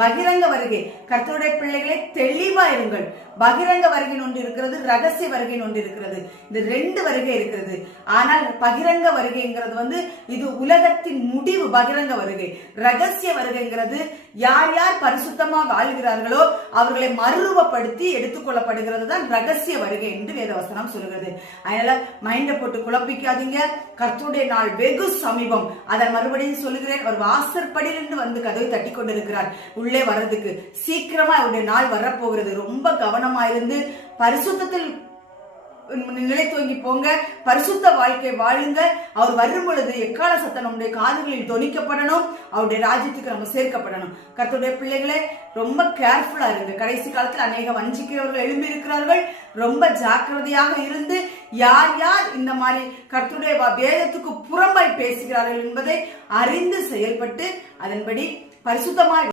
பகிரங்க வருகை. கர்த்தருடைய பிள்ளைகளை தெளிவா இருங்கள். பகிரங்க வருகை ஒன்று இருக்கிறது, ரகசிய வருகை ஒன்று இருக்கிறது. இந்த ரெண்டு வருகை இருக்கிறது. ஆனால் பகிரங்க வருகைங்கிறது இது உலகத்தின் முடிவு. பகிரங்க வருகை. ரகசிய வருகைங்கிறது யார் யார் பரிசுத்தமா வாழ்கிறார்களோ அவர்களை மறுரூபப்படுத்தி எடுத்துக்கொள்ளப்படுகிறது தான் ரகசிய வருகை என்று வேதவசனம் சொல்கிறது. அதனால மைண்ட போட்டு குழப்பிக்காதீங்க. கர்த்தருடைய நாள் வெகு சமீபம். அதை மறுபடியும் சொல்லுகிறேன். ஒரு வாசற்படியிலிருந்து வந்து கதவை தட்டி கொண்டிருக்கிறார் உள்ளே வர்றதுக்கு. சீக்கிரமா அவருடைய நாள் வரப்போகிறது. ரொம்ப கவனமா இருந்து பரிசுத்தத்தில் நிலை தூங்கி போங்க. பரிசுத்த வாழ்க்கை வாழுங்க. அவர் வரும் பொழுது எக்கால சத்தம் நம்முடைய காதுகளில் தொனிக்கப்படணும். அவருடைய ராஜ்யத்துக்கு நம்ம சேர்க்கப்படணும். கர்த்தருடைய பிள்ளைகளே ரொம்ப கேர்ஃபுல்லா இருங்க. கடைசி காலத்தில் அநேக வஞ்சிக்கிறவர்கள் எழும்பி இருக்கிறார்கள். ரொம்ப ஜாக்கிரதையாக இருந்து யார் யார் இந்த மாதிரி கர்த்தருடைய வேதத்துக்கு புறம்பாய் பேசுகிறார்கள் என்பதை அறிந்து செயல்பட்டு அதன்படி பரிசுத்தமாய்